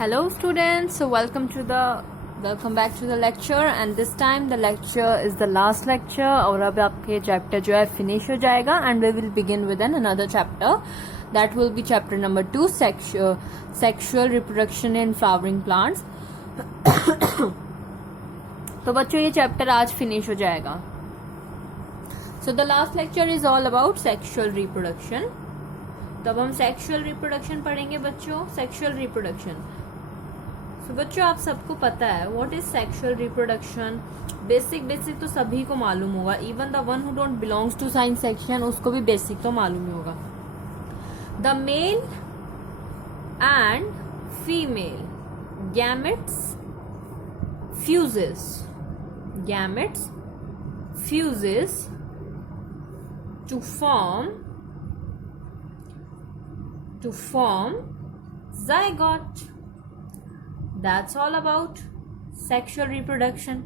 Hello students, so welcome back to the lecture and this time the lecture is the last lecture और अब आपके chapter जो है finish हो जाएगा and we will begin with another chapter that will be chapter number 2 sexual reproduction in flowering plants. तो बच्चों ये chapter आज finish हो जाएगा. So the last lecture is all about sexual reproduction. तब हम सेक्सुअल रिप्रोडक्शन पढ़ेंगे बच्चों. सेक्सुअल रिप्रोडक्शन तो बच्चों आप सबको पता है what is sexual reproduction. Basic तो सभी को मालूम होगा. Even the one who don't belongs to science section उसको भी बेसिक तो मालूम ही होगा. The male and female gametes fuses to form zygote. That's all about sexual reproduction,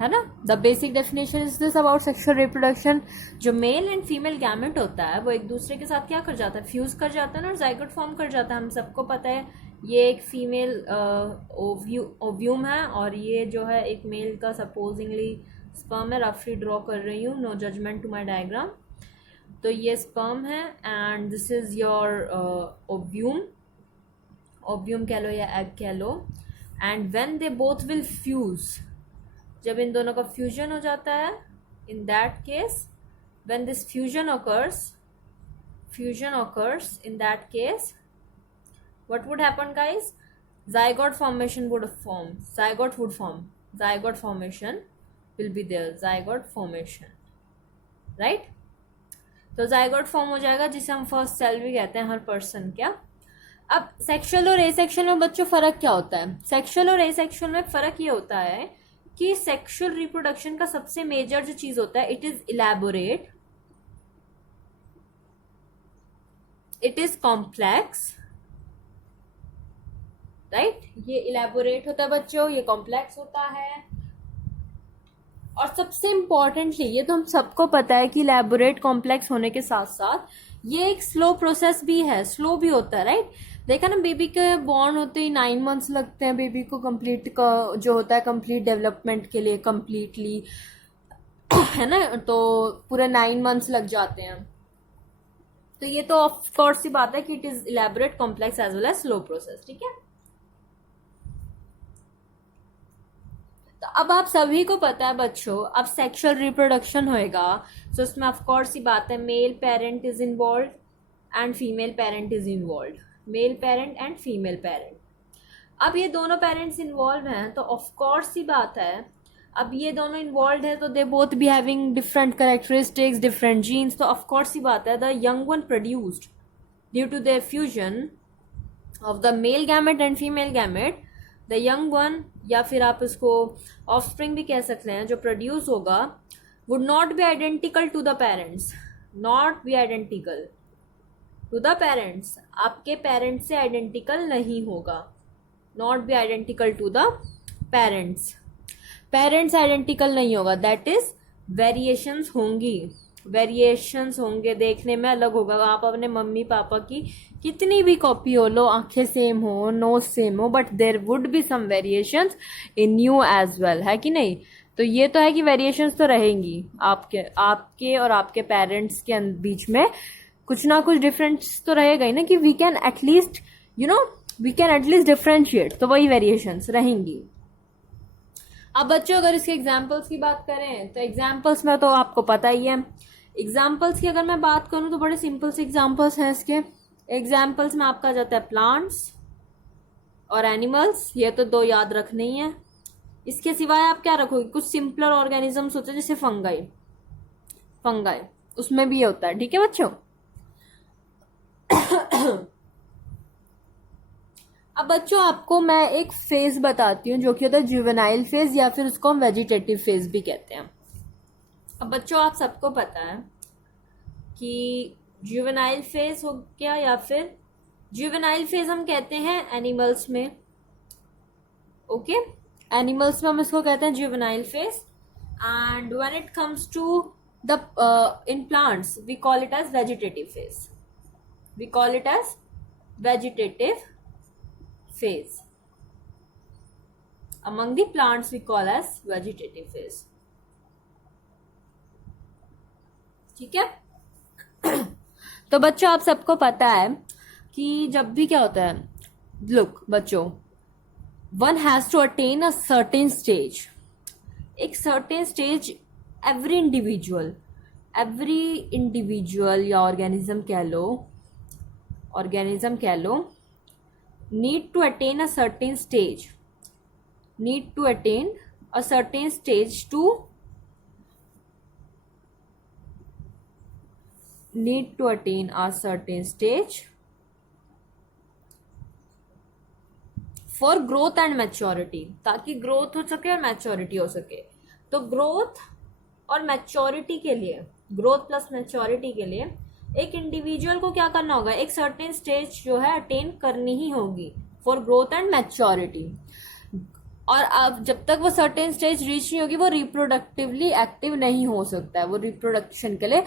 है ना. The basic definition is this about sexual reproduction. जो mail and female gamete होता है वो एक दूसरे के साथ क्या कर जाता है, फ्यूज कर जाता है ना, और जाइगोट फॉर्म कर जाता है. हम सबको पता है ये एक फीमेल ओव्यूम है और ये जो है एक मेल का सपोजिंगली स्पर्म है. रफली ड्रॉ कर रही हूँ, no judgment to my diagram. तो ये स्पर्म है and this is your ovum कह लो या एग कह लो. And when they both will fuse, जब इन दोनों का फ्यूजन हो जाता है, in that case when this fusion occurs in that case what would happen guys? Zygote formation would form. Zygote formation will be there. Zygote formation, right? तो zygote form हो जाएगा जिसे हम फर्स्ट सेल भी कहते हैं हर पर्सन. क्या अब सेक्सुअल और एसेक्सुअल में बच्चों फर्क क्या होता है? सेक्सुअल और एसेक्सुअल में फर्क ये होता है कि सेक्सुअल रिप्रोडक्शन का सबसे मेजर जो चीज होता है, it is elaborate, it is complex, right. ये इलैबोरेट होता है बच्चों, ये कॉम्प्लेक्स होता है. और सबसे इम्पॉर्टेंटली ये तो हम सबको पता है कि इलैबोरेट कॉम्प्लेक्स होने के साथ साथ ये एक स्लो प्रोसेस भी है, स्लो भी होता है, राइट. देखा ना, बेबी के बॉर्न होते ही 9 months लगते हैं बेबी को कंप्लीट का जो होता है कंप्लीट डेवलपमेंट के लिए कंप्लीटली, है ना. तो पूरे 9 months लग जाते हैं. तो ये तो ऑफ कोर्स सी बात है कि it is elaborate complex as well as slow process. ठीक है. तो अब आप सभी को पता है बच्चों, अब सेक्सुअल रिप्रोडक्शन होएगा तो उसमें ऑफ कोर्स ही बात है male parent is involve and female parent is involve. Male parent and female parent. अब ये दोनों पेरेंट्स इन्वॉल्व हैं तो ऑफ कोर्स ही बात है, अब ये दोनों इन्वॉल्व है तो they both be having different characteristics, different genes. तो ऑफ कोर्स ही बात है the young one produced due to the fusion of the male gamete and female gamete, the young one या फिर आप इसको ऑफस्प्रिंग भी कह सकते हैं, जो प्रोड्यूस होगा would not be identical to the parents. Not be identical to the parents, आपके पेरेंट्स से आइडेंटिकल नहीं होगा. Not be identical to the parents, parents identical नहीं होगा. दैट इज वेरिएशंस होंगे, देखने में अलग होगा. आप अपने मम्मी पापा की कितनी भी कॉपी हो लो, आंखें सेम हो, नोज सेम हो, but there would be some variations in you as well, है कि नहीं. तो ये तो है कि वेरिएशंस तो रहेंगी आपके और आपके पेरेंट्स के बीच में, कुछ ना कुछ डिफरेंस तो रहेगा ही ना, कि वी कैन एटलीस्ट डिफरेंशिएट. तो वही वेरिएशंस रहेंगी. अब बच्चों अगर इसके एग्जाम्पल्स की बात करें तो एग्जाम्पल्स में तो आपको पता ही है. एग्जाम्पल्स की अगर मैं बात करूं तो बड़े सिंपल से एग्जाम्पल्स हैं इसके. एग्जाम्पल्स में आपका जाता है प्लांट्स और एनिमल्स. ये तो 2 याद रखने ही है. इसके सिवाय आप क्या रखोगे, कुछ सिंपलर ऑर्गेनिजम्स होते हैं जैसे फंगाई, उसमें भी ये होता है. ठीक है बच्चों. अब बच्चों आपको मैं एक फेज बताती हूँ जो कि होता है जुवेनाइल फेज, या फिर उसको हम वेजिटेटिव फेज भी कहते हैं. अब बच्चों आप सबको पता है कि जुवेनाइल फेज हो गया, या फिर जुवेनाइल फेज हम कहते हैं एनिमल्स में. ओके, एनिमल्स में हम इसको कहते हैं juvenile phase. And when it comes to the in plants we call it as vegetative phase. we call it as vegetative phase. among the plants we call as vegetative phase. ठीक है। तो बच्चों आप सबको पता है कि जब भी क्या होता है, लुक बच्चों, one has to attain a certain stage, एक सर्टेन स्टेज एवरी इंडिविजुअल या ऑर्गेनिज्म कह लो need to attain a certain stage to for growth and maturity, ताकि ग्रोथ हो सके और मैच्योरिटी हो सके। तो ग्रोथ और मैच्योरिटी के लिए, ग्रोथ प्लस मैच्योरिटी के लिए एक इंडिविजुअल को क्या करना होगा, एक सर्टेन स्टेज जो है अटेन करनी ही होगी फॉर ग्रोथ एंड मैच्योरिटी। और अब जब तक वो सर्टेन स्टेज रीच नहीं होगी वो रिप्रोडक्टिवली एक्टिव नहीं हो सकता है, वो रिप्रोडक्शन के लिए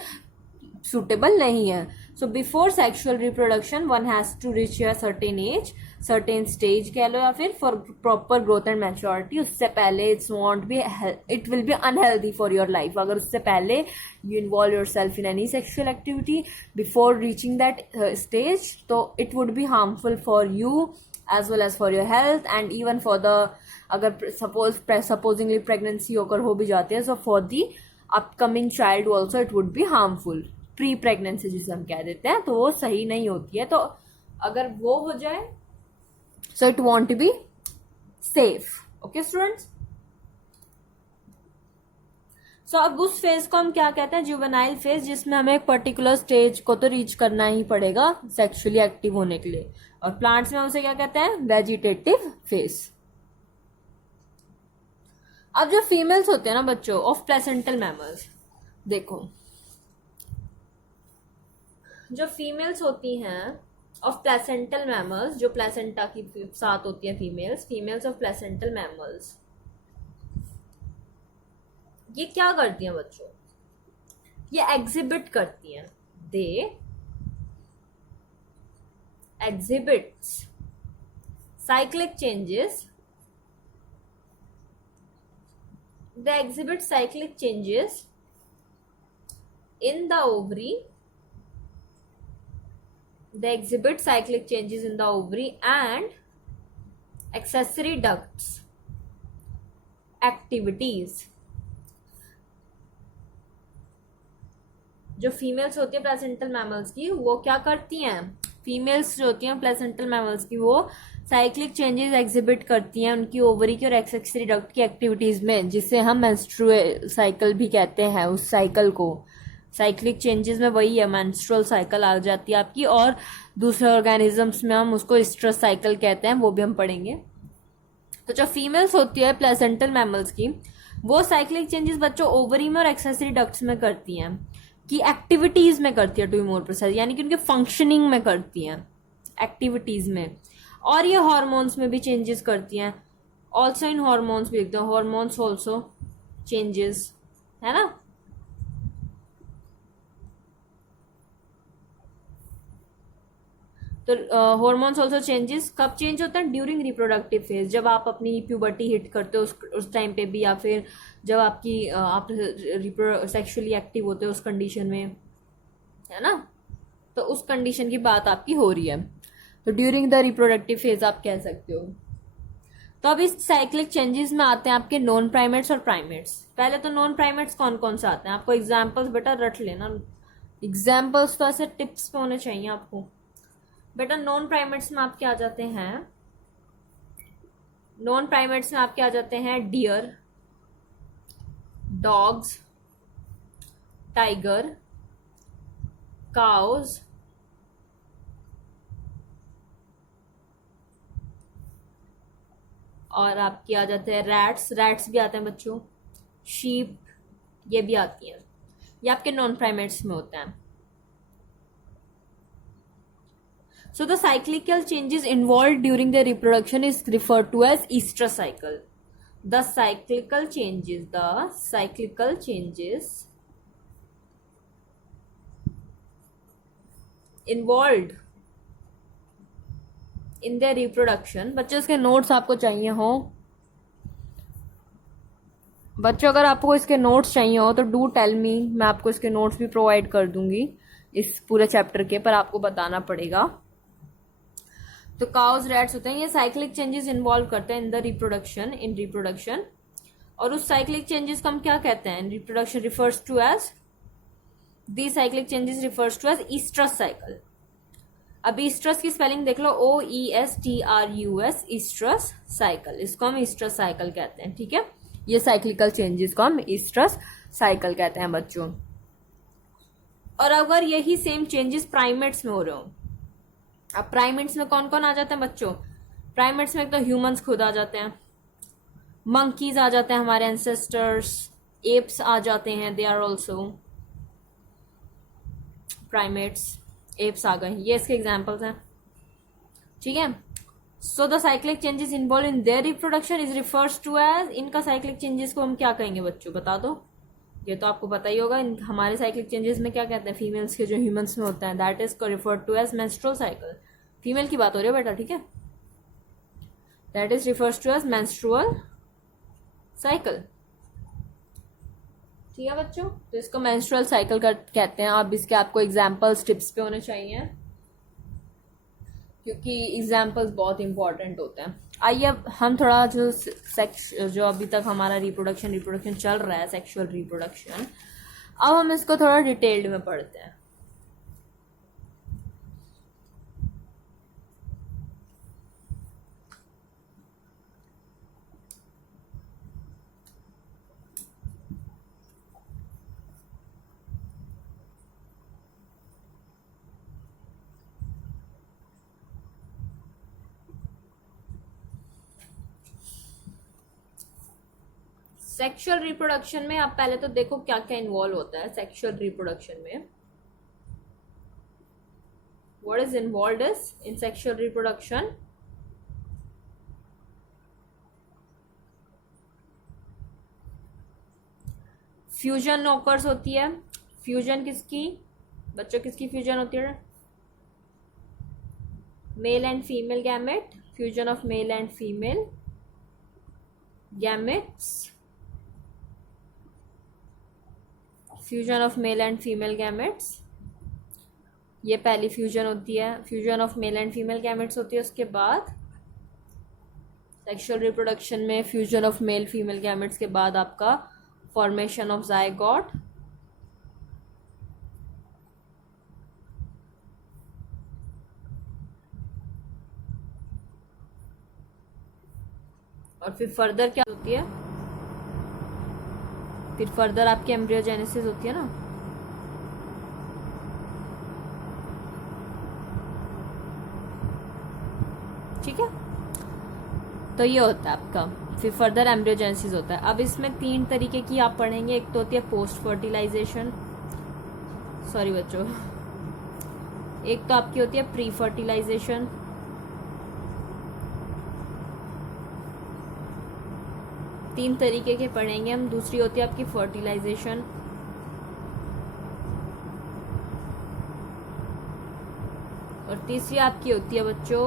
सुटेबल नहीं है। So before sexual reproduction one has to reach a certain age, certain stage कह लो, या फिर for proper growth and maturity. उससे पहले it will be unhealthy for your life अगर उससे पहले you involve yourself in any sexual activity before reaching that stage, तो it would be harmful for you as well as for your health and even for the, अगर supposingly pregnancy होकर हो भी जाती है, so for the upcoming child also it would be harmful. Pre pregnancy जिसे हम कह देते हैं, तो वो सही नहीं होती है। तो अगर वो हो जाए so it won't be safe. Okay students, so अब उस फेज को हम क्या कहते हैं, जुवेनाइल फेज, जिसमें हमें एक पर्टिकुलर स्टेज को तो रीच करना ही पड़ेगा सेक्सुअली एक्टिव होने के लिए। और प्लांट्स में उसे क्या कहते हैं, वेजिटेटिव फेज। अब जो फीमेल्स होते हैं ना बच्चों ऑफ प्लेसेंटल मैमल्स, देखो जो फीमेल्स होती हैं ऑफ प्लेसेंटल मैमल्स, जो प्लेसेंटा की साथ होती हैं फीमेल्स ऑफ प्लेसेंटल मैमल्स, ये क्या करती हैं बच्चों, ये एग्जिबिट करती हैं, they exhibits cyclic changes, they exhibit cyclic changes in the ovary, and accessory ducts activities। जो फीमेल्स होती है प्लेसेंटल मैमल्स की, वो क्या करती हैं, फीमेल्स जो होती हैं प्लेसेंटल मैमल्स की, वो साइक्लिक चेंजेस एग्जिबिट करती हैं उनकी ओवरी की और एक्सेसरी डक्ट की एक्टिविटीज में, जिसे हम मेंस्ट्रुअल साइकिल भी कहते हैं। उस साइकिल को, साइक्लिक चेंजेस में वही है, मेंस्ट्रुअल साइकिल आ जाती है आपकी, और दूसरे ऑर्गेनिजम्स में हम उसको स्ट्रेस साइकिल कहते हैं, वो भी हम पढ़ेंगे। तो जो फीमेल्स होती है प्लेसेंटल मैमल्स की, वो साइक्लिक चेंजेस बच्चों ओवरी में और एक्सेसरी डक्ट्स में करती हैं, की एक्टिविटीज में करती है, टू बी मोर प्रिसाइज, यानी कि उनके फंक्शनिंग में करती हैं, एक्टिविटीज में। और ये हार्मोन्स में भी चेंजेस करती हैं, ऑल्सो इन हार्मोन्स भी देखते हैं, हार्मोन्स ऑल्सो चेंजेस, है ना। तो हार्मोन्स ऑल्सो चेंजेस कब चेंज होता है, ड्यूरिंग रिप्रोडक्टिव फेज, जब आप अपनी प्यूबर्टी हिट करते हो उस टाइम पे भी, या फिर जब आपकी आप सेक्सुअली एक्टिव होते हो उस कंडीशन में, है ना। तो उस कंडीशन की बात आपकी हो रही है, तो ड्यूरिंग द रिप्रोडक्टिव फेज आप कह सकते हो। तो अब इस साइक्लिक चेंजेस में आते हैं आपके नॉन प्राइमेट्स और प्राइमेट्स। पहले तो नॉन प्राइमेट्स कौन कौन से आते हैं, आपको एग्जाम्पल्स बेटा रट लेना, एग्जाम्पल्स तो ऐसे टिप्स पे होने चाहिए आपको बेटा। नॉन प्राइमेट्स में आपके आ जाते हैं, डियर, डॉग्स, टाइगर, काउज, और आपके आ जाते हैं रैट्स भी आते हैं बच्चों, शीप, ये भी आती हैं, ये आपके नॉन प्राइमेट्स में होते हैं। So the cyclical changes involved during the reproduction is referred to as estrous cycle. The cyclical changes involved in their reproduction, बच्चों इसके नोट्स आपको चाहिए हो बच्चों अगर आपको इसके नोट्स चाहिए हो तो डू टेल मी, मैं आपको इसके नोट्स भी प्रोवाइड कर दूंगी इस पूरे चैप्टर के, पर आपको बताना पड़ेगा। तो काउज रैट्स होते हैं, ये साइक्लिक चेंजेस इन्वॉल्व करते हैं in the reproduction, in reproduction. और उस साइक्लिक चेंजेस को हम क्या कहते हैं? Reproduction refers to as, the cyclic changes refers to as oestrus cycle. अब ईस्ट्रस की स्पेलिंग देख लो, OESTRUS, ईस्ट्रस साइकिल, इसको हम ईस्ट्रस साइकिल कहते हैं। ठीक है, ये साइक्लिकल चेंजेस को हम ईस्ट्रस साइकिल कहते हैं बच्चों। और अगर यही सेम चेंजेस प्राइमेट्स में हो रहे हो, अब प्राइमेट्स में कौन कौन आ जाते हैं बच्चों? प्राइमेट्स में एक तो ह्यूमंस खुद आ जाते हैं, मंकीज आ जाते हैं हमारे एंसेस्टर्स, एप्स आ जाते हैं, they are also primates, apes आ गए, ये इसके एग्जाम्पल्स हैं। ठीक है, so the cyclic changes involve in their reproduction is refers to as, इनका साइक्लिक चेंजेस को हम क्या कहेंगे बच्चों, बता दो। ये तो आपको पता ही होगा, हमारे साइक्लिक चेंजेस में क्या कहते हैं फीमेल्स के, जो ह्यूमंस में होता है, that is referred to as menstrual cycle. Female की बात हो रही है बेटा, ठीक है, that is refers to as menstrual cycle. ठीक है बच्चों, तो इसको मेंस्ट्रुअल साइकिल कहते हैं। अब इसके आपको एग्जाम्पल्स टिप्स पे होने चाहिए, क्योंकि एग्जाम्पल्स बहुत इंपॉर्टेंट होते हैं। आइए अब हम थोड़ा जो अभी तक हमारा रिप्रोडक्शन चल रहा है, सेक्सुअल रिप्रोडक्शन, अब हम इसको थोड़ा डिटेल्ड में पढ़ते हैं। सेक्सुअल रिप्रोडक्शन में आप पहले तो देखो क्या क्या इन्वॉल्व होता है सेक्सुअल रिप्रोडक्शन में। What is involved is in sexual reproduction? Fusion occurs होती है। फ्यूजन किसकी बच्चों, किसकी फ्यूजन होती है? Mail and female gamete, fusion of male and female gametes, fusion of male and female gametes, ये पहली फ्यूजन होती है, fusion of male and female gametes होती है। उसके बाद सेक्सुअल रिप्रोडक्शन में fusion of male female gametes के बाद आपका फॉर्मेशन ऑफ जायगोट, और फिर फर्दर क्या होती है? फिर फर्दर आपकी एम्ब्रियोजेनेसिस होती है ना। ठीक है, तो ये होता है आपका, फिर फर्दर एम्ब्रियोजेनेसिस होता है। अब इसमें 3 तरीके की आप पढ़ेंगे, एक तो होती है पोस्ट फर्टिलाइजेशन, सॉरी बच्चों, एक तो आपकी होती है प्री फर्टिलाइजेशन, तीन तरीके के पढ़ेंगे हम। दूसरी होती है आपकी फर्टिलाइजेशन, और तीसरी आपकी होती है बच्चों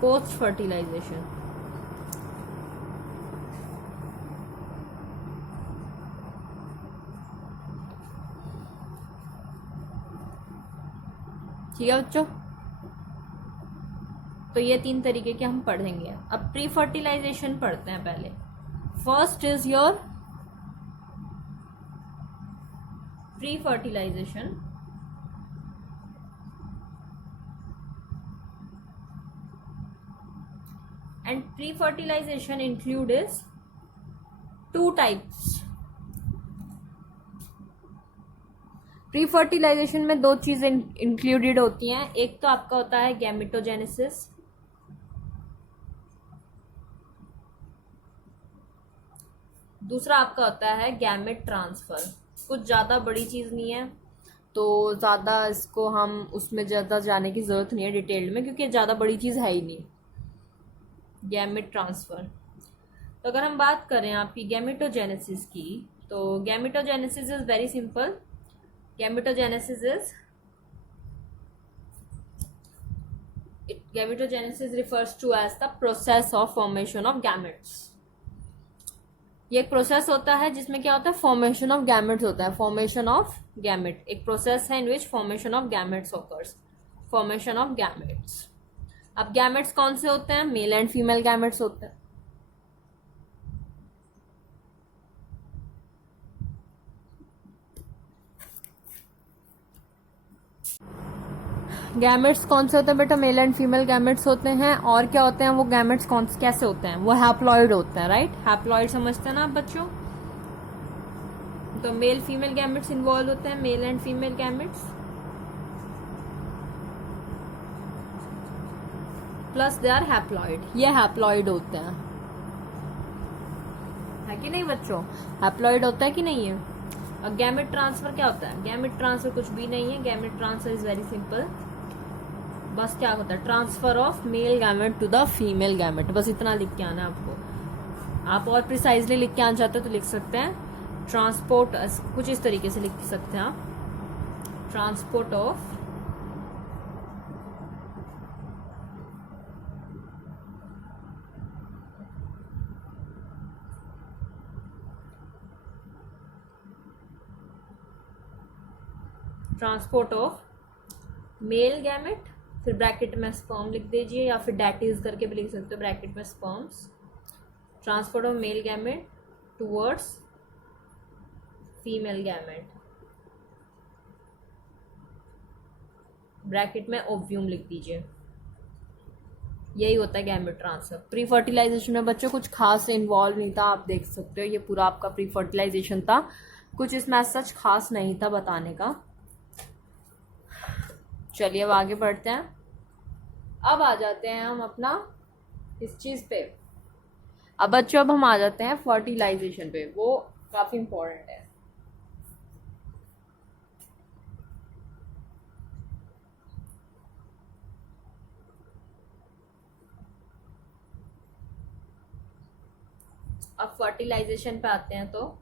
पोस्ट फर्टिलाइजेशन। ठीक है बच्चों, तो ये 3 तरीके के हम पढ़ेंगे। अब प्री फर्टिलाइजेशन पढ़ते हैं पहले। First is your pre fertilization. And pre fertilization include is 2 types. Pre fertilization में 2 चीजें इंक्लूडेड होती हैं। एक तो आपका होता है गैमेटोजेनेसिस, दूसरा आपका होता है गैमेट ट्रांसफर। कुछ ज़्यादा बड़ी चीज़ नहीं है, तो ज़्यादा इसको हम उसमें ज़्यादा जाने की ज़रूरत नहीं है डिटेल में, क्योंकि ज़्यादा बड़ी चीज़ है ही नहीं गैमेट ट्रांसफर। तो अगर हम बात करें आपकी गैमेटोजेनेसिस की, तो gametogenesis is very simple. Gametogenesis refers to as the process of formation of gametes. ये एक प्रोसेस होता है जिसमें क्या होता है, फॉर्मेशन ऑफ गैमेट्स होता है, फॉर्मेशन ऑफ गैमेट, एक प्रोसेस है in which formation of gametes occurs, formation of gametes. अब गैमेट्स कौन से होते हैं, मेल एंड फीमेल गैमेट्स होते हैं। गैमेट्स कौन से होते हैं बेटा, मेल एंड फीमेल गैमेट्स होते हैं। और क्या होते हैं वो गैमेट्स, कौन कैसे होते हैं, वो हैप्लॉइड होते हैं, राइट। हैप्लॉइड समझते हैं ना आप बच्चों। तो मेल फीमेल गैमेट्स इन्वॉल्व होते हैं, male and female gametes, plus they are haploid, ये हैप्लॉइड होते हैं, है कि नहीं बच्चों, हैप्लॉइड होता है कि नहीं है। और गैमेट ट्रांसफर क्या होता है, गैमेट ट्रांसफर कुछ भी नहीं है, gamete transfer is very simple, बस क्या होता है, transfer of male gamete to the female gamete, बस इतना लिख के आना है आपको। आप और प्रिसाइजली लिख के आना चाहते हो तो लिख सकते हैं ट्रांसपोर्ट, कुछ इस तरीके से लिख सकते हैं आप, ट्रांसपोर्ट ऑफ मेल गैमेट, फिर ब्रैकेट में स्पर्म लिख दीजिए, या फिर डैट इज करके भी लिख सकते हो ब्रैकेट में sperms, transport of male gamete towards female gamete, bracket में ओव्यूम लिख दीजिए। यही होता है गैमेट ट्रांसफर। प्री फर्टिलाइजेशन में बच्चों कुछ खास इन्वॉल्व नहीं था, आप देख सकते हो ये पूरा आपका प्री फर्टिलाइजेशन था, कुछ इसमें सच खास नहीं था बताने का। चलिए अब आगे बढ़ते हैं। अब आ जाते हैं हम अपना इस चीज पे, अब बच्चों अब हम आ जाते हैं फर्टिलाइजेशन पे, वो काफी इंपॉर्टेंट है। अब फर्टिलाइजेशन पे आते हैं, तो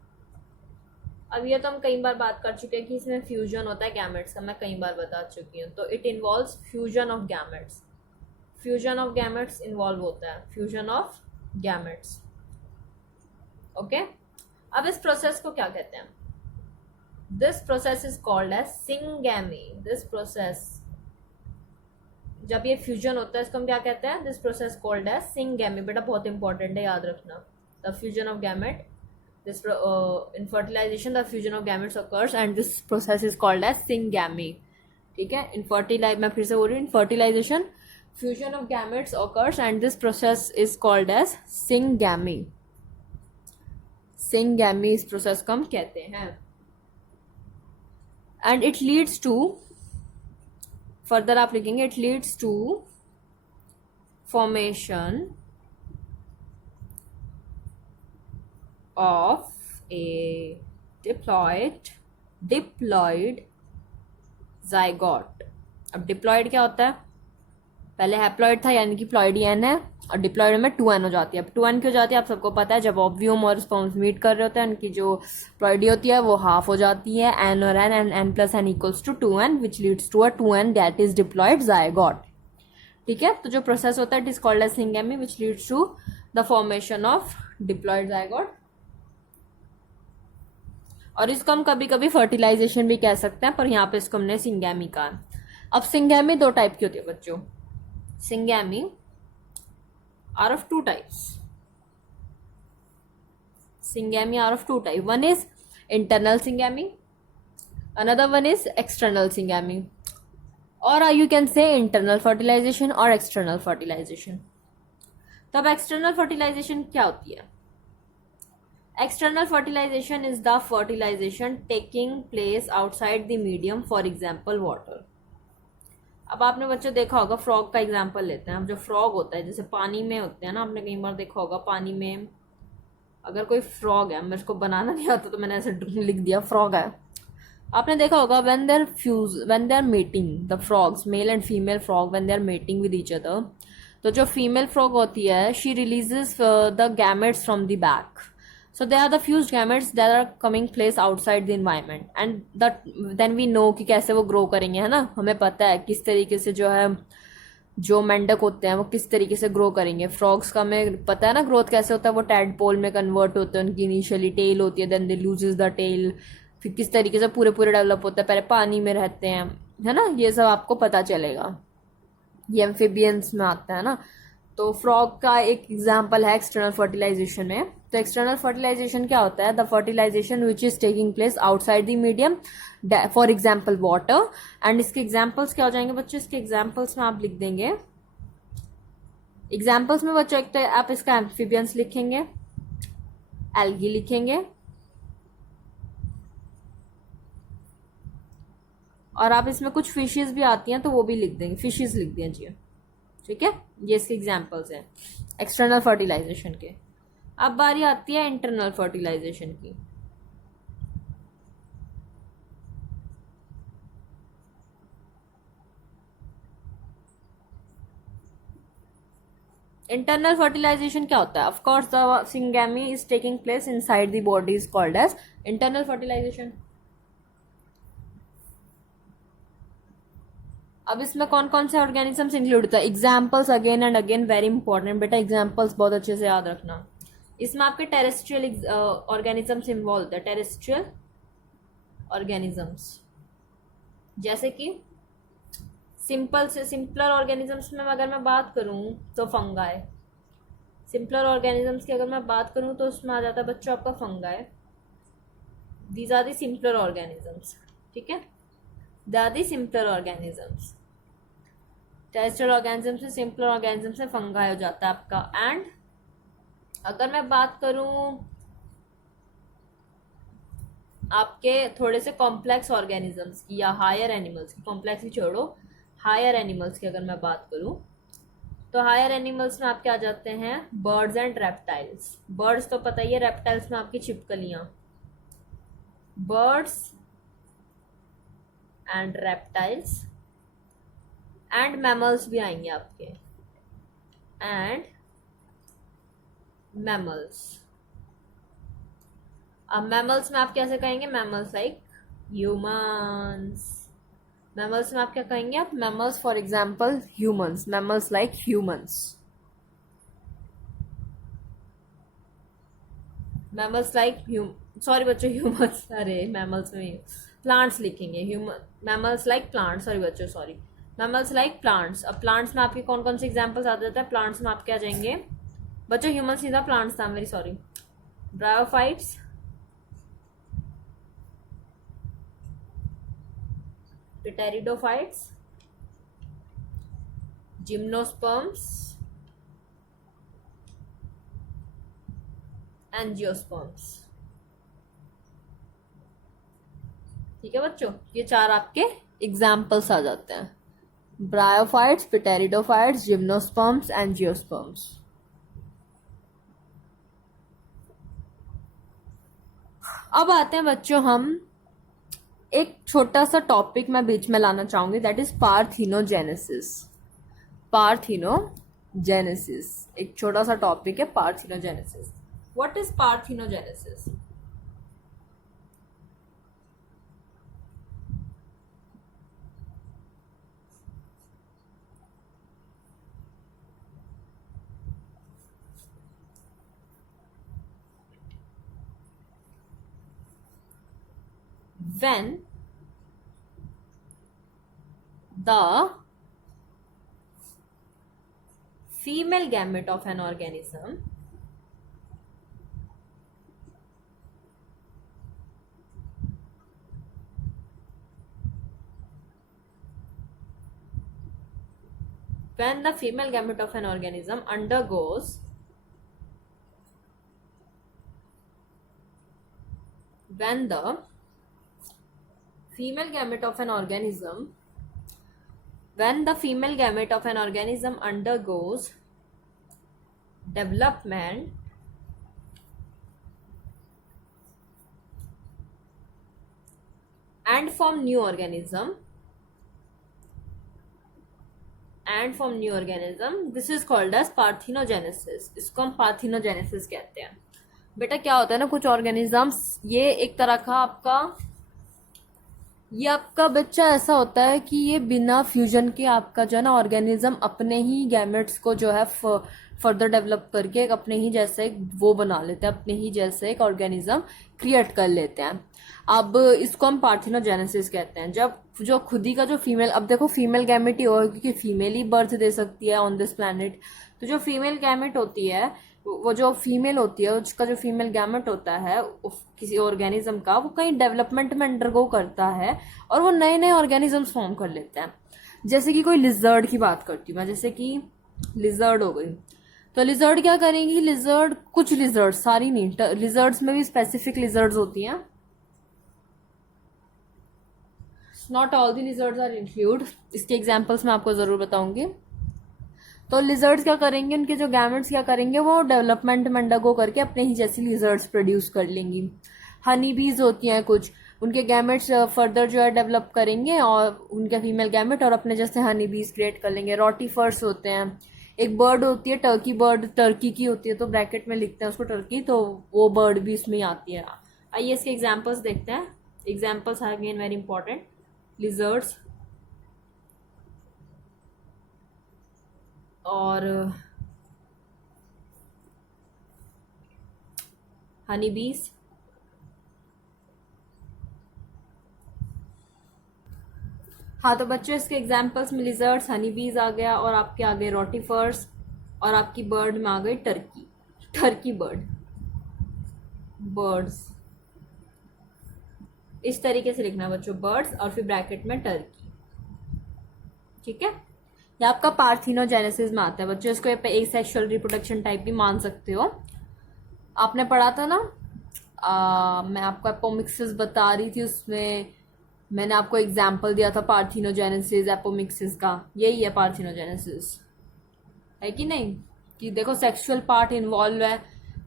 अब ये तो हम कई बार बात कर चुके हैं कि इसमें फ्यूजन होता है गैमेट्स का, मैं कई बार बता चुकी हूँ। तो it involves fusion of gametes, fusion of gametes involve होता है, फ्यूजन ऑफ गैमेट्स, ओके। अब इस प्रोसेस को क्या कहते हैं, this process is called as syngamy. This process, जब ये फ्यूजन होता है इसको हम क्या कहते हैं, this process called as syngamy. बेटा बहुत इंपॉर्टेंट है, याद रखना, the fusion of gamete, this in fertilization the fusion of gametes occurs and this process is called as syngamy, ठीक है। in fertilize, मैं फिर से बोल रही हूँ, in fertilization fusion of gametes occurs and this process is called as syngamy। syngamy इस process को हम कहते हैं, and it leads to, further आप लिखेंगे, it leads to formation of a diploid zygote। अब डिप्लॉइड क्या होता है, पहले हैप्लॉइड था यानी कि प्लॉइडियन है, और डिप्लॉइड में 2n हो जाती है। अब 2n क्यों जाती है आप सबको पता है, जब ओव्यूम और स्पर्म्स मीट कर रहे होते हैं उनकी जो प्लॉइडी होती है वो हाफ हो जाती है, n और n, and n plus n equals to 2n which leads to a 2n that is diploid zygote, ठीक है। तो जो प्रोसेस होता है it is called as syngamy which leads to the formation of diploid zygote, और इसको हम कभी कभी फर्टिलाइजेशन भी कह सकते हैं, पर यहाँ पे इसको हमने सिंगैमी कहा। अब सिंगैमी दो टाइप की होती है बच्चों, syngamy are of two types, syngamy are of two type, one is internal syngamy, another one is external syngamy, और you can say internal fertilization और एक्सटर्नल फर्टिलाइजेशन। तब एक्सटर्नल फर्टिलाइजेशन क्या होती है, external fertilization is the fertilization taking place outside the medium, for example water। अब आपने बच्चों देखा होगा, फ्रॉग का एग्जांपल लेते हैं। अब जो फ्रॉग होता है जैसे पानी में होते हैं ना, आपने कई बार देखा होगा पानी में अगर कोई फ्रॉग है, मेरे को बनाना नहीं आता तो मैंने ऐसे लिख दिया फ्रॉग है, आपने देखा होगा when they are mating, the frogs, male and female frog, when they are mating with each other, तो जो फीमेल फ्रॉग होती है she releases the gametes from the back, so they are the fused gametes that are coming place outside the environment, and then we know कि कैसे वो grow करेंगे, है ना, हमें पता है किस तरीके से जो है जो मेंढक होते हैं वो किस तरीके से ग्रो करेंगे। फ्रॉग्स का हमें पता है ना ग्रोथ कैसे होता है, वो टैडपोल में कन्वर्ट होते हैं, उनकी इनिशियली टेल होती है, then they loses the tail, फिर किस तरीके से पूरे पूरे डेवलप होता है, पहले पानी में रहते हैं, है ना, ये सब आपको पता चलेगा, ये एम्फिबियंस में आता है ना। तो फ्रॉग का एक एग्जाम्पल है एक्सटर्नल फर्टिलाइजेशन में। तो एक्सटर्नल फर्टिलाइजेशन क्या होता है, the fertilization which is taking place outside the medium, for example water. And इसके एग्जाम्पल्स क्या हो जाएंगे बच्चों, इसके एग्जाम्पल्स में आप लिख देंगे, एग्जाम्पल्स में बच्चों एक तो आप इसका एम्फिबियंस लिखेंगे, एल्गी लिखेंगे, और आप इसमें कुछ फिशेस भी आती हैं तो वो भी लिख देंगे, फिशेस लिख दीजिए, ठीक है। ये इसके एग्जाम्पल्स हैं एक्सटर्नल फर्टिलाइजेशन के। अब बारी आती है इंटरनल फर्टिलाइजेशन की। इंटरनल फर्टिलाइजेशन क्या होता है, of course the syngamy is taking place inside the body is called as internal fertilization. अब इसमें कौन कौन से ऑर्गेनिजम्स इंक्लूड होता है, examples again and again very important बेटा, एग्जाम्पल्स बहुत अच्छे से याद रखना। इसमें आपके टेरेस्ट्रियल ऑर्गेनिजम्स इन्वॉल्व है, टेरेस्ट्रियल ऑर्गेनिजम्स, जैसे कि सिंपल से सिंपलर ऑर्गेनिजम्स में अगर मैं बात करूं तो फंगाई, सिंपलर ऑर्गेनिजम्स की अगर मैं बात करूं तो उसमें आ जाता है बच्चों आपका fungi, these are the simpler organisms, ठीक है, they are the simpler organisms. Terrestrial organism से सिंपलर ऑर्गेनिज्म से फंगाई हो जाता है आपका। एंड अगर मैं बात करूं आपके थोड़े से कॉम्प्लेक्स ऑर्गेनिजम्स की या हायर एनिमल्स की, कॉम्प्लेक्स ही छोड़ो, हायर एनिमल्स की अगर मैं बात करूं तो हायर एनिमल्स में आपके आ जाते हैं बर्ड्स एंड रेप्टाइल्स। बर्ड्स तो पता ही है, रेप्टाइल्स में आपकी छिपकलियां, birds and reptiles, and mammals भी आएंगे आपके, एंड मैमल्स। अब मैमल्स में आप कैसे कहेंगे, मैमल्स लाइक ह्यूमंस, मैमल्स में आप क्या कहेंगे, आप mammals for example humans, mammals like humans, mammals like sorry बच्चों ह्यूमंस, अरे मैमल्स में प्लांट्स लिखेंगे, human mammals like plants, sorry बच्चों सॉरी, मैमल्स लाइक प्लांट्स। अब प्लांट्स में आपके कौन कौन से एग्जाम्पल्स आ जाते हैं, प्लांट्स में आप क्या जाएंगे बच्चों, ह्यूमन सीधा प्लांट्स था, very sorry, bryophytes, pteridophytes, gymnosperms, angiosperms, ठीक है बच्चों, ये चार आपके एग्जाम्पल्स आ जाते हैं, ब्रायोफाइट्स, pteridophytes, gymnosperms, angiosperms। अब आते हैं बच्चों हम एक छोटा सा टॉपिक मैं बीच में लाना चाहूंगी, दैट इज पार्थिनोजेनेसिस। पार्थिनोजेनेसिस एक छोटा सा टॉपिक है, parthenogenesis. What is parthenogenesis? When the female gamete of an organism when the female gamete of an organism undergoes when the female gamete of an organism when the female gamete of an organism undergoes development and form new organism this is called as parthenogenesis। इसको हम parthenogenesis कहते हैं। बेटा क्या होता है ना, कुछ ऑर्गेनिजम्स ये एक तरह का आपका ये आपका बच्चा ऐसा होता है कि ये बिना फ्यूजन के आपका जो है ना ऑर्गेनिज्म अपने ही गैमेट्स को जो है फर्दर डेवलप करके एक अपने ही जैसे एक वो बना लेते हैं, अपने ही जैसे एक ऑर्गेनिज्म क्रिएट कर लेते हैं। अब इसको हम पार्थिनोजेनेसिस कहते हैं। जब जो खुद ही का जो फीमेल, अब देखो फीमेल गैमेट ही होगा क्योंकि फीमेल ही बर्थ दे सकती है ऑन दिस प्लैनेट। तो जो फीमेल गैमेट होती है, वो जो फीमेल होती है, उसका जो फीमेल गैमेट होता है किसी ऑर्गेनिज्म का, वो कहीं डेवलपमेंट में अंडरगो करता है और वो नए नए ऑर्गेनिजम्स फॉर्म कर लेते हैं। जैसे कि कोई लिजर्ड की बात करती हूँ मैं, जैसे कि लिजर्ड हो गई। तो लिजर्ड क्या करेंगी, लिजर्ड कुछ लिजर्ड, सारी नहीं, लिजर्ड्स में भी स्पेसिफिक लिजर्ड्स होती हैं, not all the lizards are include. इसके एग्जांपल्स मैं आपको जरूर बताऊंगी। तो लिजर्ड्स क्या करेंगे, उनके जो गैमेट्स क्या करेंगे, वो डेवलपमेंट में अंडरगो करके अपने ही जैसी लिजर्ड्स प्रोड्यूस कर लेंगी। हनी बीज होती हैं कुछ, उनके गैमेट्स फर्दर जो है डेवलप करेंगे और उनके फीमेल गैमेट और अपने जैसे हनी बीज क्रिएट कर लेंगे। रोटीफर्स होते हैं। एक बर्ड होती है टर्की बर्ड, टर्की की होती है तो ब्रैकेट में लिखते हैं उसको टर्की, तो वो बर्ड भी इसमें ही आती है। आइए इसके एग्जाम्पल्स देखते हैं। Examples are again very important. Lizards और हनी बीज। हाँ तो बच्चों इसके एग्जाम्पल्स में लिजर्ड्स, हनी बीज आ गया और आपके आ गए रोटीफर्स और आपकी बर्ड में आ गई टर्की, टर्की बर्ड, बर्ड्स। इस तरीके से लिखना है बच्चों, बर्ड्स और फिर ब्रैकेट में टर्की। ठीक है, ये आपका पार्थिनोजेनेसिस में आता है बच्चों। इसको एक सेक्सुअल रिप्रोडक्शन टाइप भी मान सकते हो। आपने पढ़ा था ना, मैं आपको एपोमिक्सिस बता रही थी, उसमें मैंने आपको एग्जाम्पल दिया था पार्थिनोजेनेसिस एपोमिक्सिस का। यही है पार्थिनोजेनेसिस, है कि नहीं? कि देखो सेक्सुअल पार्ट इन्वॉल्व है।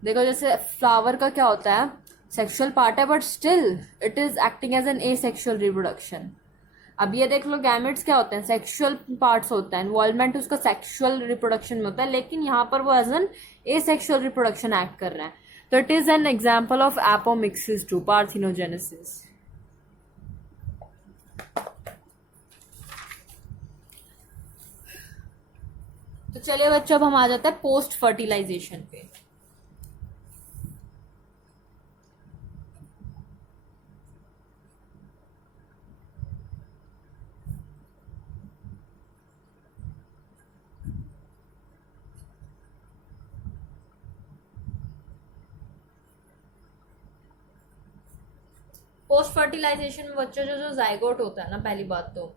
देखो जैसे फ्लावर का क्या होता है, सेक्सुअल पार्ट है but still it is acting as an asexual reproduction. अब ये देख लो गैमेट्स क्या होते हैं, सेक्सुअल पार्ट्स होता है, इन्वॉल्वमेंट उसका सेक्सुअल रिप्रोडक्शन में होता है, लेकिन यहाँ पर वो as an asexual reproduction act कर रहे हैं। तो it is an example of apomixis to parthenogenesis. तो चलिए बच्चों अब हम आ जाते हैं पोस्ट फर्टिलाइजेशन पे। पोस्ट फर्टिलाइजेशन में बच्चों जो जो जाइगोट होता है ना, पहली बात तो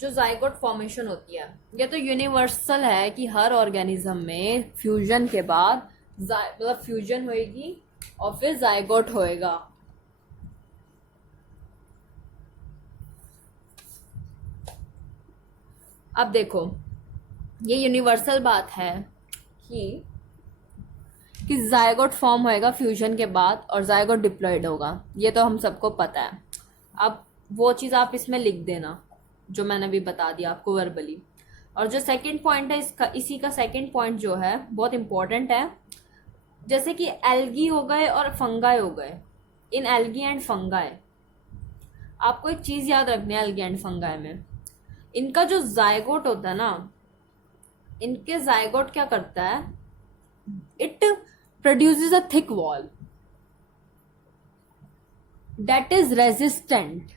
जो जाइगोट फॉर्मेशन होती है ये तो यूनिवर्सल है कि हर ऑर्गेनिज्म में फ्यूजन के बाद मतलब फ्यूजन होएगी और फिर जाइगोट होएगा। अब देखो ये यूनिवर्सल बात है कि जायगोट फॉर्म होएगा फ्यूजन के बाद और जायगोट डिप्लॉयड होगा, ये तो हम सबको पता है। अब वो चीज़ आप इसमें लिख देना जो मैंने अभी बता दिया आपको वर्बली। और जो सेकंड पॉइंट है इसका, इसी का सेकंड पॉइंट जो है बहुत इंपॉर्टेंट है। जैसे कि एल्गी हो गए और फंगाई हो गए, इन एल्गी एंड फंगाई आपको एक चीज़ याद रखनी है, एल्गी एंड फंगाई में इनका जो जायगोट होता है ना, इनके जायगोट क्या करता है, it produces a thick wall that is resistant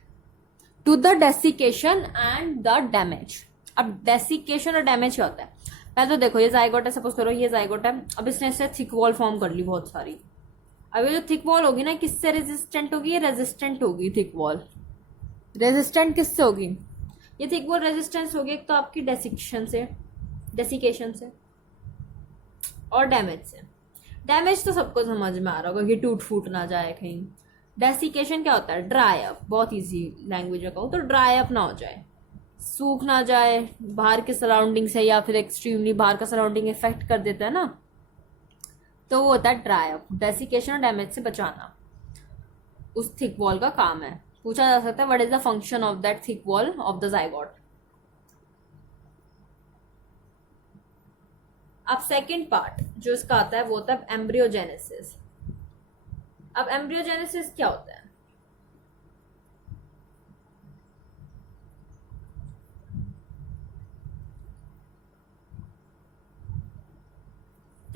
to the desiccation and the damage। अब desiccation और damage क्या होता है, पहले तो देखो ये जाइगोट है, सपोज करो ये जाइगोट है, अब इसने इससे थिक वॉल फॉर्म कर ली बहुत सारी। अब ये जो थिक वॉल होगी ना, किससे रेजिस्टेंट होगी, ये रेजिस्टेंट होगी थिक वॉल। रेजिस्टेंट किससे होगी, ये थिक वॉल रेजिस्टेंस होगी एक तो आपकी डेसिकेशन से, डेसिकेशन से और डैमेज से। डैमेज तो सबको समझ में आ रहा होगा कि टूट फूट ना जाए कहीं। डेसिकेशन क्या होता है, ड्राई अप, बहुत इजी लैंग्वेज में कहूँ तो ड्राई अप ना हो जाए, सूख ना जाए, बाहर के सराउंडिंग से या फिर एक्सट्रीमली बाहर का सराउंडिंग इफेक्ट कर देता है ना, तो वो होता है ड्राई अप। डेसिकेशन और डैमेज से बचाना उस थिक वॉल का काम है। पूछा जा सकता है what is the function of that thick wall of the zygote. अब सेकेंड पार्ट जो इसका आता है वो होता है एम्ब्रियोजेनेसिस। अब एम्ब्रियोजेनेसिस क्या होता है,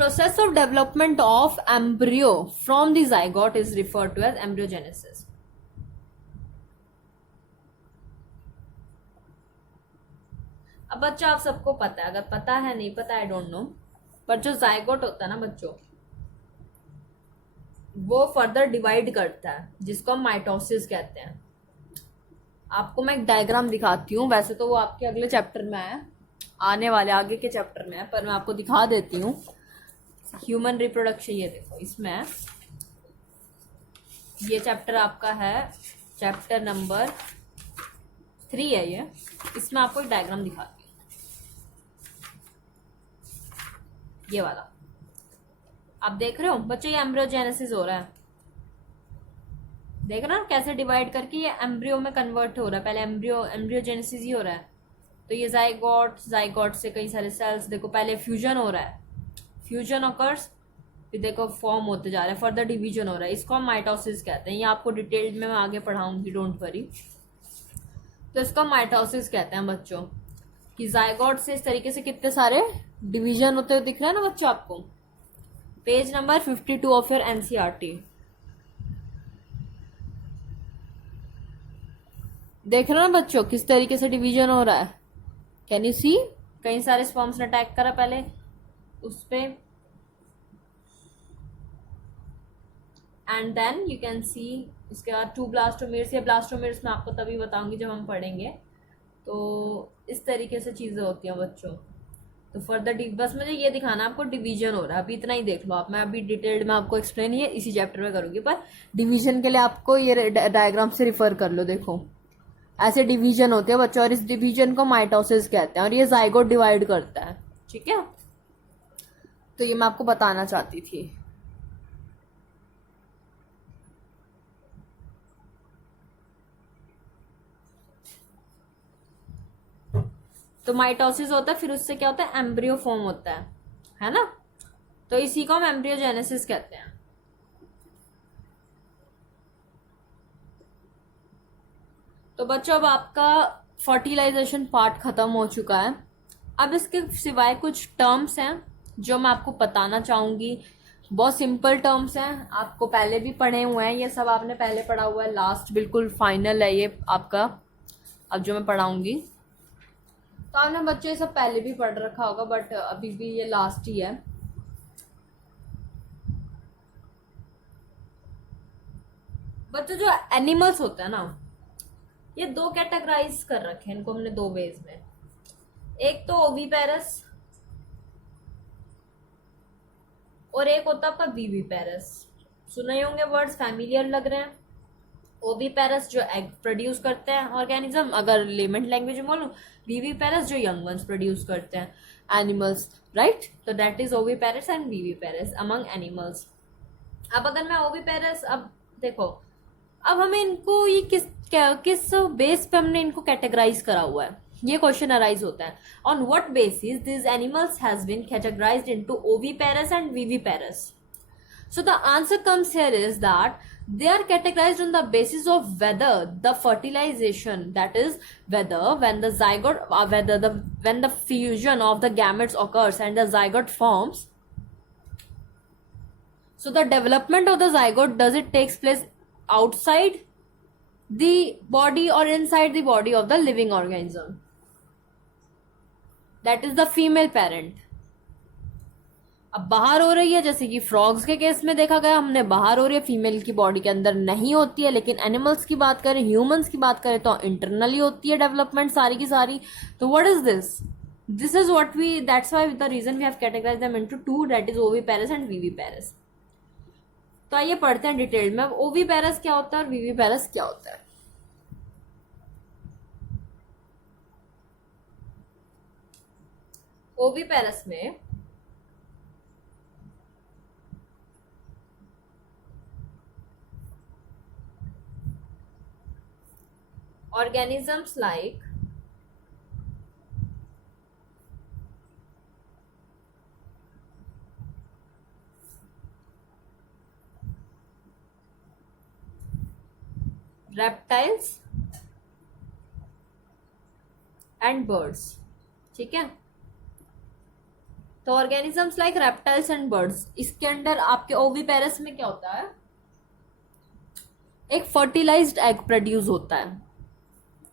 Process of development of embryo from the zygote is referred to as embryogenesis. अब बच्चों आप सबको पता है, अगर पता है नहीं पता आई डोंट नो, पर जो जायगोट होता है ना बच्चों, वो फर्दर डिवाइड करता है, जिसको हम माइटोसिस कहते हैं. आपको मैं एक डायग्राम दिखाती हूँ, वैसे तो वो आपके अगले चैप्टर में है, आने वाले आगे के चैप्टर में है, पर मैं आपको दिखा देती हूँ. ह्यूमन रिप्रोडक्शन, ये देखो इसमें है, ये चैप्टर आपका है चैप्टर नंबर 3 है ये. इसमें आपको एक डायग्राम दिखाती हूँ, ये वाला आप देख रहे हो बच्चों, ये एम्ब्रियोजेनेसिस हो रहा है. देख रहे हो कैसे डिवाइड करके ये एम्ब्रियो में कन्वर्ट हो रहा है. पहले एम्ब्रियोजेनेसिस ही हो रहा है. तो ये जाइगोट से कई सारे सेल्स, देखो पहले फ्यूजन हो रहा है, फ्यूजन ऑकर्स, फिर देखो फॉर्म होते जा रहे हैं, फर्दर डिवीजन हो रहा है. इसको हम माइटोसिस कहते हैं. ये आपको डिटेल्ड में मैं आगे पढ़ाऊंगी, डोंट वरी. तो इसको माइटोसिस कहते हैं बच्चों, कि जाइगोट से इस तरीके से कितने सारे डिवीजन होते हुए दिख रहा है ना बच्चों आपको. Page number 52 of your NCERT. देख रहे हो ना बच्चों किस तरीके से डिवीजन हो रहा है. कैन यू सी, कई सारे स्पर्म्स ने अटैक करा पहले उस पे, and then you can see इसके बाद 2 ब्लास्टोमेर्स. या ब्लास्टोमेर्स मैं आपको तभी बताऊंगी जब हम पढ़ेंगे. तो इस तरीके से चीजें होती हैं बच्चों. तो फर्दर बस मुझे ये दिखाना आपको डिवीजन हो रहा है, अभी इतना ही देख लो आप. मैं अभी डिटेल्ड में आपको एक्सप्लेन ये इसी चैप्टर में करूंगी, पर डिवीजन के लिए आपको ये डायग्राम से रिफर कर लो. देखो ऐसे डिवीजन होते हैं बच्चों, और इस डिवीजन को माइटोसिस कहते हैं, और ये जाइगोट डिवाइड करता है. ठीक है, तो ये मैं आपको बताना चाहती थी. तो माइटोसिस होता है, फिर उससे क्या होता है, एम्ब्रियो फॉर्म होता है ना. तो इसी को हम एम्ब्रियोजेनेसिस कहते हैं. तो बच्चों अब आपका फर्टिलाइजेशन पार्ट खत्म हो चुका है. अब इसके सिवाय कुछ टर्म्स हैं जो मैं आपको बताना चाहूंगी. बहुत सिंपल टर्म्स हैं, आपको पहले भी पढ़े हुए हैं, ये सब आपने पहले पढ़ा हुआ है. लास्ट बिल्कुल फाइनल है ये आपका, अब जो मैं पढ़ाऊंगी. तो आपने बच्चों ये सब पहले भी पढ़ रखा होगा, बट अभी भी ये लास्ट ही है. बच्चों जो एनिमल्स होते हैं ना, ये 2 कैटेगराइज कर रखे हैं इनको हमने 2 वेज में. एक तो ओवीपेरस और एक होता है आपका वीवीपेरस. सुने होंगे वर्ड्स, फैमिलियर लग रहे हैं. ओवीपेरस जो एग प्रोड्यूस करते हैं ऑर्गेनिज्म, अगर लेमन लैंग्वेज में बोलूं, वीवीपेरस जो यंग वंस प्रोड्यूस करते हैं एनिमल्स, राइट. तो that is oviparous and viviparous among animals. अब अगर मैं ओवीपेरस, अब देखो अब हमें इनको ये किस बेस पे हमने इनको कैटेगराइज करा हुआ है, ये क्वेश्चन अराइज होता है. On what basis this animals has been categorized into oviparous and viviparous. So the answer comes here is that they are categorized on the basis of whether the fertilization, that is whether when the zygote, when the fusion of the gametes occurs and the zygote forms. So the development of the zygote, does it takes place outside the body or inside the body of the living organism? That is the female parent. अब बाहर हो रही है, जैसे कि frogs के case में देखा गया हमने, बाहर हो रही है, फीमेल की बॉडी के अंदर नहीं होती है. लेकिन एनिमल्स की बात करें, ह्यूमंस की बात करें, तो इंटरनली होती है डेवलपमेंट सारी की सारी. तो what is this? This is what we, that's why the reason we have categorize them into 2, that is oviparous and viviparous. तो आइए पढ़ते हैं डिटेल में. ओवीपेरस क्या होता है और वीवीपेरस क्या होता है. ओवीपेरस में organisms like reptiles and birds. ठीक है, तो organisms like reptiles and birds, इसके अंडर आपके ओविपेरस में क्या होता है, एक फर्टिलाइज्ड एग प्रोड्यूस होता है।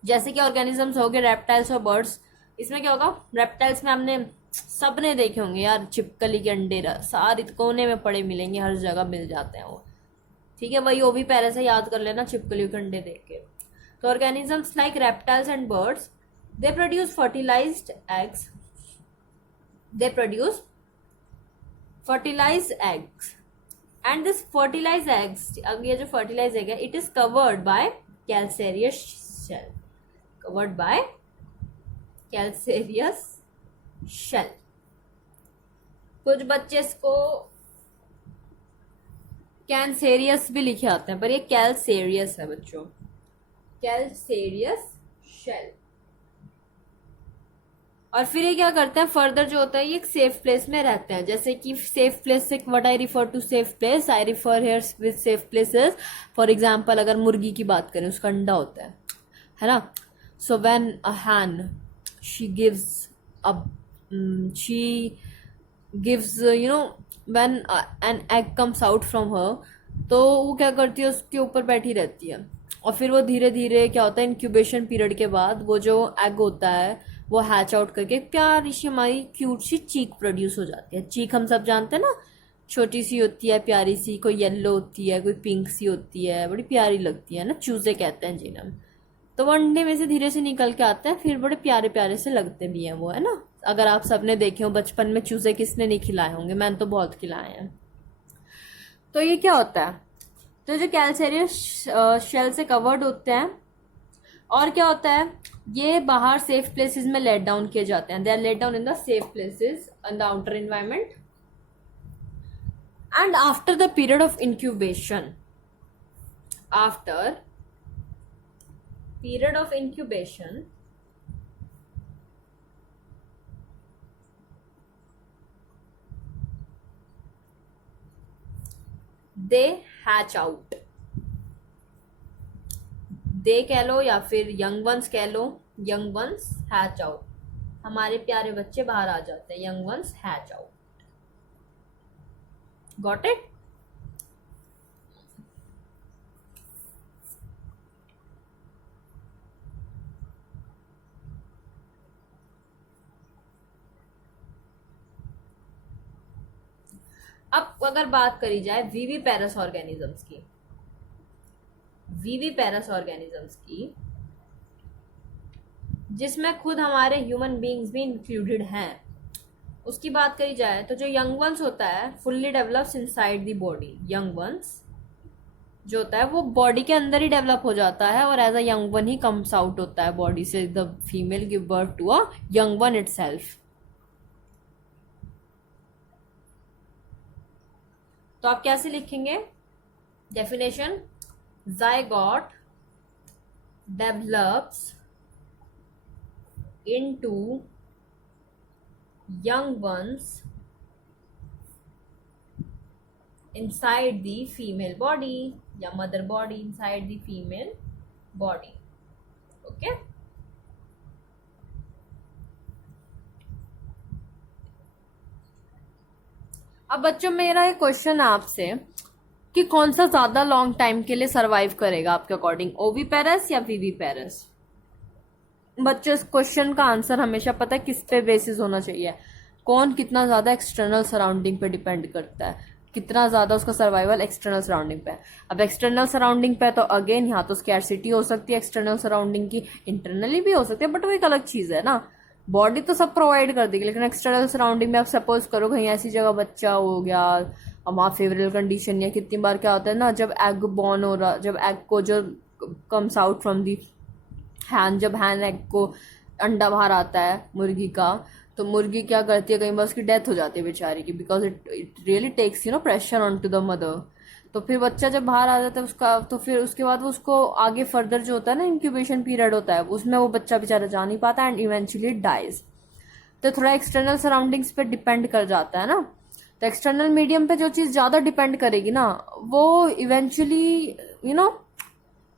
जैसे कि ऑर्गेनिजम्स हो गए रेप्टाइल्स और बर्ड्स, इसमें क्या होगा, रेप्टाइल्स में हमने सबने देखे होंगे यार, छिपकली के अंडे सारे कोने में पड़े मिलेंगे, हर जगह मिल जाते हैं वो, ठीक है, वही ओविपेरस है, याद कर लेना छिपकली के अंडे देख के। तो organisms like reptiles and birds, they produce fertilized eggs, they produce fertilized eggs, and this fertilized eggs, अब ये जो fertilized egg है, it is covered by calcareous shell, covered by calcareous shell। कुछ बच्चे इसको कैंसेरियस भी लिखे आते हैं, पर ये कैल्सेरियस है बच्चों, कैल्सेरियस शेल। और फिर ये क्या करते हैं, फर्दर जो होता है ये एक सेफ प्लेस में रहते हैं। जैसे कि सेफ प्लेस से what I refer to safe place, I refer here with safe places. For example अगर मुर्गी की बात करें, उसका अंडा होता है ना। So when a hen she gives you know when an egg comes out from her, तो वो क्या करती है, उसके ऊपर बैठी रहती है, और फिर वो धीरे धीरे क्या होता है, इंक्यूबेशन पीरियड के बाद वो जो एग होता है वो हैच आउट करके प्यारी सी हमारी क्यूट सी चीक प्रोड्यूस हो जाती है। चीक हम सब जानते हैं ना, छोटी सी होती है, प्यारी सी, कोई येलो होती है, कोई पिंक सी होती है, बड़ी प्यारी लगती है ना, चूजे कहते हैं जिन्हें। तो वो अंडे में से धीरे से निकल के आते हैं, फिर बड़े प्यारे प्यारे से लगते भी हैं वो, है ना। अगर आप सबने देखे हो बचपन में चूजे, किसने नहीं खिलाए होंगे, मैंने तो बहुत खिलाए हैं। तो ये क्या होता है, तो जो कैल्सेरियस शेल से कवर्ड होते हैं, और क्या होता है, ये बाहर सेफ प्लेसेस में लेट डाउन किए जाते हैं, they are let down in the safe places in the outer environment. And after the period of incubation, after period of incubation, they hatch out, they कह लो या फिर यंग वंस कह लो, यंग वंस हैच आउट, हमारे प्यारे बच्चे बाहर आ जाते हैं, young ones hatch out. Got it. अब अगर बात करी जाए वीवीपेरस ऑर्गेनिजम्स की, वीवीपेरस ऑर्गेनिजम्स की, जिसमें खुद हमारे ह्यूमन बीइंग्स भी इंक्लूडेड हैं, उसकी बात करी जाए तो जो यंग वंस होता है fully develops inside the body. Young ones जो होता है वो बॉडी के अंदर ही डेवलप हो जाता है, और as a young one he comes out होता है बॉडी से। The female give birth to a young one itself. तो आप कैसे लिखेंगे definition, zygote develops into young ones inside the female body, या mother body inside the female body। Okay, अब बच्चों मेरा एक क्वेश्चन है आपसे कि कौन सा ज्यादा लॉन्ग टाइम के लिए सरवाइव करेगा आपके अकॉर्डिंग, ओवीपेरस या वीवीपेरस। बच्चों इस क्वेश्चन का आंसर हमेशा पता है किस पे बेसिस होना चाहिए, कौन कितना ज्यादा एक्सटर्नल सराउंडिंग पे डिपेंड करता है, कितना ज्यादा उसका सर्वाइवल एक्सटर्नल सराउंडिंग पे है। अब एक्सटर्नल सराउंडिंग पे तो अगेन यहाँ तो स्कैरसिटी हो सकती है एक्सटर्नल सराउंडिंग की, इंटरनली भी हो सकती है, बट वो एक अलग चीज है ना। बॉडी तो सब प्रोवाइड कर देगी, लेकिन एक्सटर्नल सराउंडिंग में आप सपोज करो कहीं ऐसी जगह बच्चा हो गया, वहाँ फेवरेबल कंडीशन, या कितनी बार क्या होता है ना, जब एग बॉर्न हो रहा, जब एग को जो कम्स आउट फ्रॉम दी हैन, जब हैन एग को अंडा बाहर आता है मुर्गी का, तो मुर्गी क्या करती है, कई बार उसकी डेथ हो जाती है बेचारी की, because it really takes pressure on to the mother. तो फिर बच्चा जब बाहर आ जाता है उसका, तो फिर उसके बाद वो उसको आगे फर्दर जो होता है ना इंक्यूबेशन पीरियड होता है, उसमें वो बच्चा बेचारा जा नहीं पाता एंड इवेंचुअली डाइज। तो थोड़ा एक्सटर्नल सराउंडिंग्स पे डिपेंड कर जाता है ना। तो एक्सटर्नल मीडियम पे जो चीज ज्यादा डिपेंड करेगी ना, वो इवेंचुअली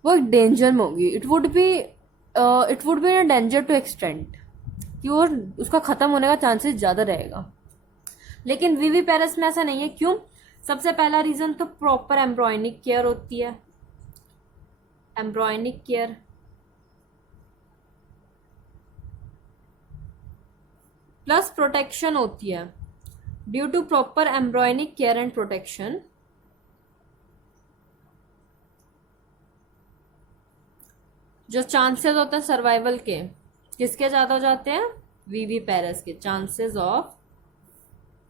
वो एक डेंजर में होगी। It would be in danger to extent कि वो उसका खत्म होने का चांसेस ज्यादा रहेगा। लेकिन विविपेरस में ऐसा नहीं है। क्यों? सबसे पहला रीजन तो प्रॉपर एम्ब्रॉयनिक केयर होती है, एम्ब्रॉयनिक केयर। प्लस प्रोटेक्शन होती है। Due to proper embryonic care and protection, जो चांसेस होते हैं सर्वाइवल के, किसके ज्यादा हो जाते हैं? विविपेरस के। Chances of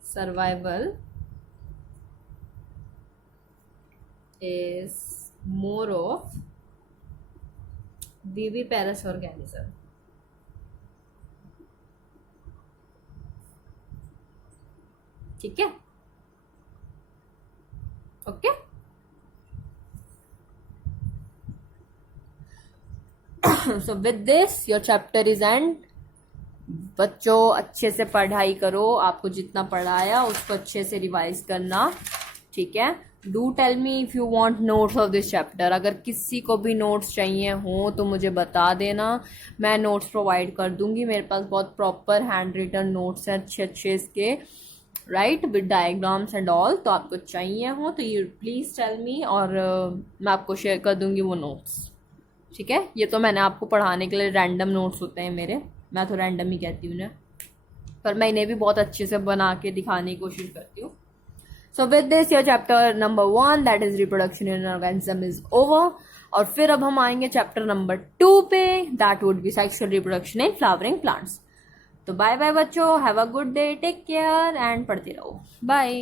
survival is more of viviparous organism. ठीक है, okay. So with this your chapter is and. बच्चों अच्छे से पढ़ाई करो, आपको जितना पढ़ाया उसको अच्छे से रिवाइज करना, ठीक है। Do tell me if you want notes of this chapter. अगर किसी को भी नोट्स चाहिए हो तो मुझे बता देना, मैं नोट्स प्रोवाइड कर दूंगी। मेरे पास बहुत प्रॉपर हैंड रिटन नोट्स हैं अच्छे अच्छे इसके, right, with diagrams and all. तो आपको चाहिए हो तो यू प्लीज टेल मी, और मैं आपको शेयर कर दूंगी वो नोट्स, ठीक है। ये तो मैंने आपको पढ़ाने के लिए रैंडम नोट्स होते हैं मेरे, मैं तो रैंडम ही कहती हूँ उन्हें, पर मैं इन्हें भी बहुत अच्छे से बना के दिखाने की कोशिश करती हूँ। So with this your chapter number 1 that is reproduction in an organism is over, और फिर अब हम आएंगे चैप्टर नंबर 2 पे, that would be sexual reproduction in flowering plants। तो बाय बाय बच्चों, have a good day, take care and पढ़ते रहो, बाय।